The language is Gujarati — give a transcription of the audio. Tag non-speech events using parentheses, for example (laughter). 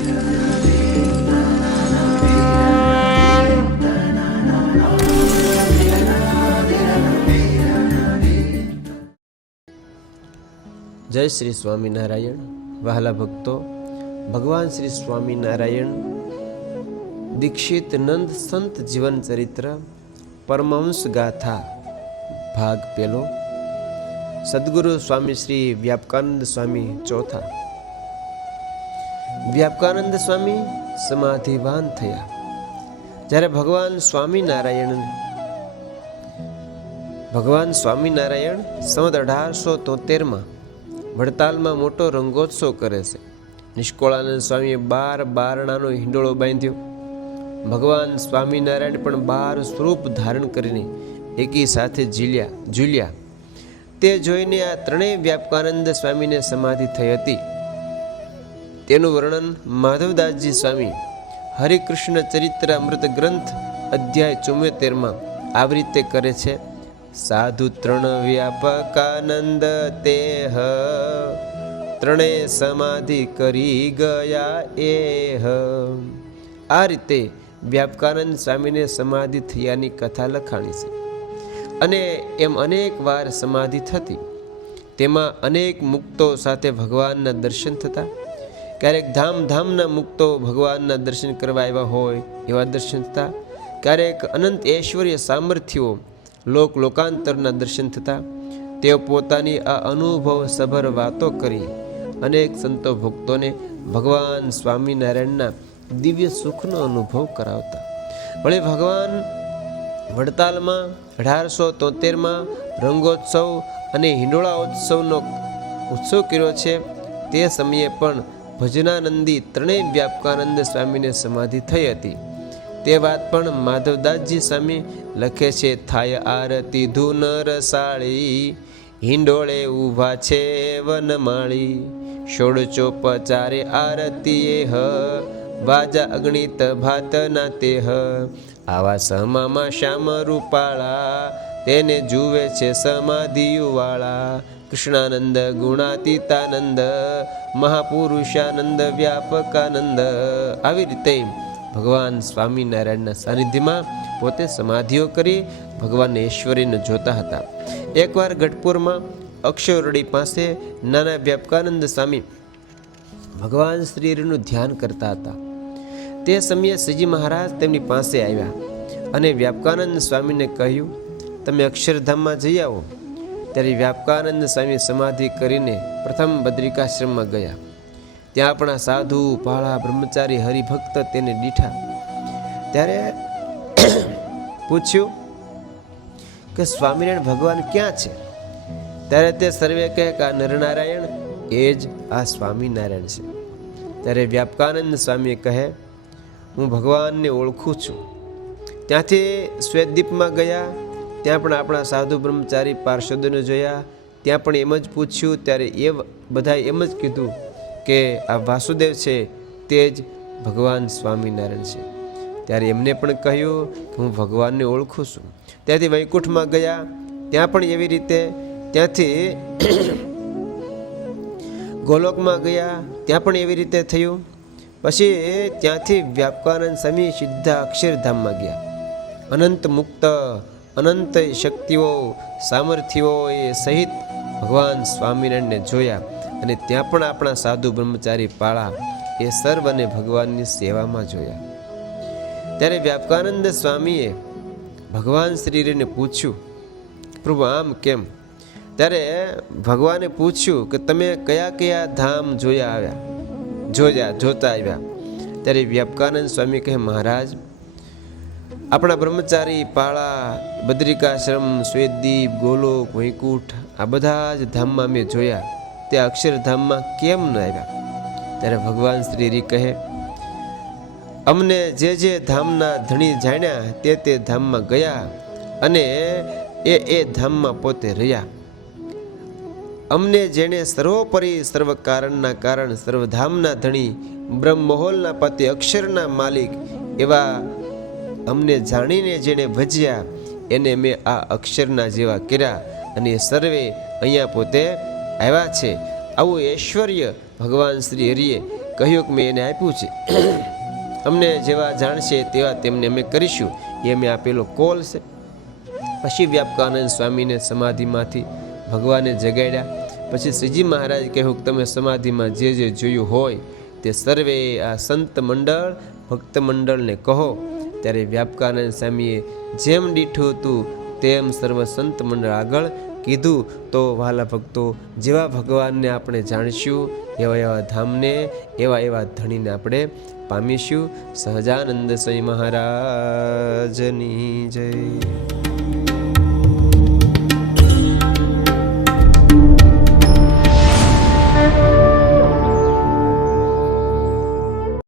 જય શ્રી સ્વામિનારાયણ, વહાલા ભક્તો. ભગવાન શ્રી સ્વામિનારાયણ, દીક્ષિત નંદ સંત જીવન ચરિત્ર, પરમહંસ ગાથા, ભાગ પેલો સદગુરુ સ્વામી શ્રી વ્યાપકાનંદ સ્વામી ચોથા. વ્યાપકાનંદ સ્વામી સમાધિવાન થયા. જ્યારે ભગવાન સ્વામિનારાયણ ભગવાન સ્વામિનારાયણ સંવત અઢારસો તોતેરમાં વડતાલમાં મોટો રંગોત્સવ કરે છે. નિષ્કોળાનંદ સ્વામીએ બાર બારણાનો હિંડોળો બાંધ્યો. ભગવાન સ્વામિનારાયણ પણ બાર સ્વરૂપ ધારણ કરીને એકી સાથે ઝીલ્યા ઝૂલ્યા. તે જોઈને આ ત્રણેય વ્યાપકાનંદ સ્વામીને સમાધિ થઈ હતી. તેનું વર્ણન માધવદાસજી સ્વામી હરિકૃષ્ણ ચરિત્ર અમૃત ગ્રંથ અધ્યાય ચુમ્યોતેરમાં આવી રીતે કરે છે. સાધુ ત્રણ વ્યાપકાનંદ તેહ ત્રણે સમાધિ કરી ગયા એહ આ રીતે વ્યાપકાનંદ સ્વામીને સમાધિ થયાની કથા લખાણી છે. અને એમ અનેક વાર સમાધિ થતી. તેમાં અનેક મુક્તો સાથે ભગવાનના દર્શન થતા. ક્યારેક ધામધામના મુક્તો ભગવાનના દર્શન કરવા આવ્યા હોય એવા દર્શન થતા. ક્યારેક અનંત ઐશ્વર્ય સામર્થ્યો લોક લોકાંતરના દર્શન થતા. તેઓ પોતાની આ અનુભવ સભર વાતો કરી. અનેક સંતો ભક્તોને ભગવાન સ્વામિનારાયણના દિવ્ય સુખનો અનુભવ કરાવતા. વળી ભગવાન વડતાલમાં અઢારસો તોતેરમાં રંગોત્સવ અને હિંડોળા ઉત્સવનો ઉત્સવ કર્યો છે, તે સમયે પણ ભજનાનંદી ત્રણેય વ્યાપકાનંદ સ્વામીને સમાધિ થઈ હતી. તે વાત પણ માધવદાસજી સ્વામી લખે છે, થાય આરતી ધૂન રસાળી, હિંડોળે ઊભા છે વનમાળી. ષોડચો પચારે આરતીએ હ, વાજા અગણિત ભાત ના હ. આવા સમામાં શ્યામ રૂપાળા, તેને જુએ છે સમાધિયુવાળા કૃષ્ણાનંદ ગુણાતીતાનંદ મહાપુરુષાનંદ વ્યાપકાનંદ આવી રીતે ભગવાન સ્વામિનારાયણના સાનિધ્યમાં પોતે સમાધિઓ કરી ભગવાન ઐશ્વર્યને જોતા હતા. એકવાર ગઢપુરમાં અક્ષરડી પાસે નાના વ્યાપકાનંદ સ્વામી ભગવાન શ્રીનું ધ્યાન કરતા હતા. તે સમયે શ્રીજી મહારાજ તેમની પાસે આવ્યા અને વ્યાપકાનંદ સ્વામીને કહ્યું, તમે અક્ષરધામમાં જઈ આવો. ત્યારે વ્યાપકાનંદ સ્વામી સમાધિ કરીને પ્રથમ બદ્રિકાશ્રમમાં ગયા. ત્યાં આપણા સાધુ, પાળા, બ્રહ્મચારી, હરિભક્ત તેને દીઠા. ત્યારે (clears throat) પૂછ્યું કે સ્વામિનારાયણ ભગવાન ક્યાં છે? ત્યારે તે સર્વે કહે કે આ નરનારાયણ એ જ આ સ્વામિનારાયણ છે. ત્યારે વ્યાપકાનંદ સ્વામી કહે, હું ભગવાનને ઓળખું છું. ત્યાંથી શ્વેતદીપમાં ગયા ત્યાં પણ આપણા સાધુ બ્રહ્મચારી પાર્ષદોને જોયા. ત્યાં પણ એમ જ પૂછ્યું, ત્યારે એ બધાએ એમ જ કીધું કે આ વાસુદેવ છે તે જ ભગવાન સ્વામિનારાયણ છે. ત્યારે એમને પણ કહ્યું કે હું ભગવાનને ઓળખું છું. ત્યાંથી વૈકુંઠમાં ગયા. ત્યાં પણ એવી રીતે ત્યાંથી (coughs) ગોલોકમાં ગયા. ત્યાં પણ એવી રીતે થયું. પછી ત્યાંથી વ્યાપકાનંદ સ્વામી સીધા અક્ષરધામમાં ગયા. અનંત મુક્ત અનંત શક્તિઓ, સામર્થ્યો એ સહિત ભગવાન સ્વામિનારાયણને જોયા અને ત્યાં પણ આપણા સાધુ બ્રહ્મચારી પાળા એ સર્વને ભગવાનની સેવામાં જોયા. ત્યારે વ્યાપકાનંદ સ્વામીએ ભગવાન શ્રીને પૂછ્યું, પ્રભુ, આમ કેમ? ત્યારે ભગવાને પૂછ્યું કે, તમે કયા કયા ધામ જોયા આવ્યા? જોયા, જોતા આવ્યા. ત્યારે વ્યાપકાનંદ સ્વામી કહે, મહારાજ આપણા બ્રહ્મચારી, પાળા, બદ્રિકાશ્રમ, શ્વેતદીપ, ગોલોક, વૈકુંઠ, આ બધા જ ધામમાં મેં જોયા. તે અક્ષરધામમાં કેમ ન આવ્યા? ત્યારે ભગવાન શ્રી હરિ કહે, અમને જે જે ધામના ધણી જાણ્યા તે તે ધામમાં ગયા અને એ એ ધામમાં પોતે રહ્યા. અમને જેણે સર્વોપરી સર્વ કારણના કારણ સર્વધામના ધણી, બ્રહ્મહોલના પતિ અક્ષરના માલિક એવા અમને જાણીને જેણે ભજ્યા, એને મેં આ અક્ષરના જેવા કર્યા અને સર્વે અહીંયા પોતે આવ્યા છે. આવું ઐશ્વર્ય ભગવાન શ્રી હરિએ કહ્યું કે મેં એને આપ્યું છે. અમને જેવા જાણશે તેવા તેમને અમે કરીશું. એ મેં આપેલો કોલ છે. પછી વ્યાપકાનંદ સ્વામીને સમાધિમાંથી ભગવાને જગાડ્યા. પછી શ્રીજી મહારાજ કહ્યું કે તમે સમાધિમાં જે જે જોયું હોય તે સર્વે આ સંત મંડળ, ભક્ત મંડળને કહો. ત્યારે વ્યાપકાનંદ સ્વામીએ જેમ દીઠું હતું તેમ સર્વ સંત મંડળ આગળ કીધું, તો વાલા ભક્તો જેવા ભગવાનને આપણે જાણીશું, એવા એવા ધામને, એવા એવા ધણીને આપણે પામીશું. સહજાનંદ સ્વામી મહારાજની જય.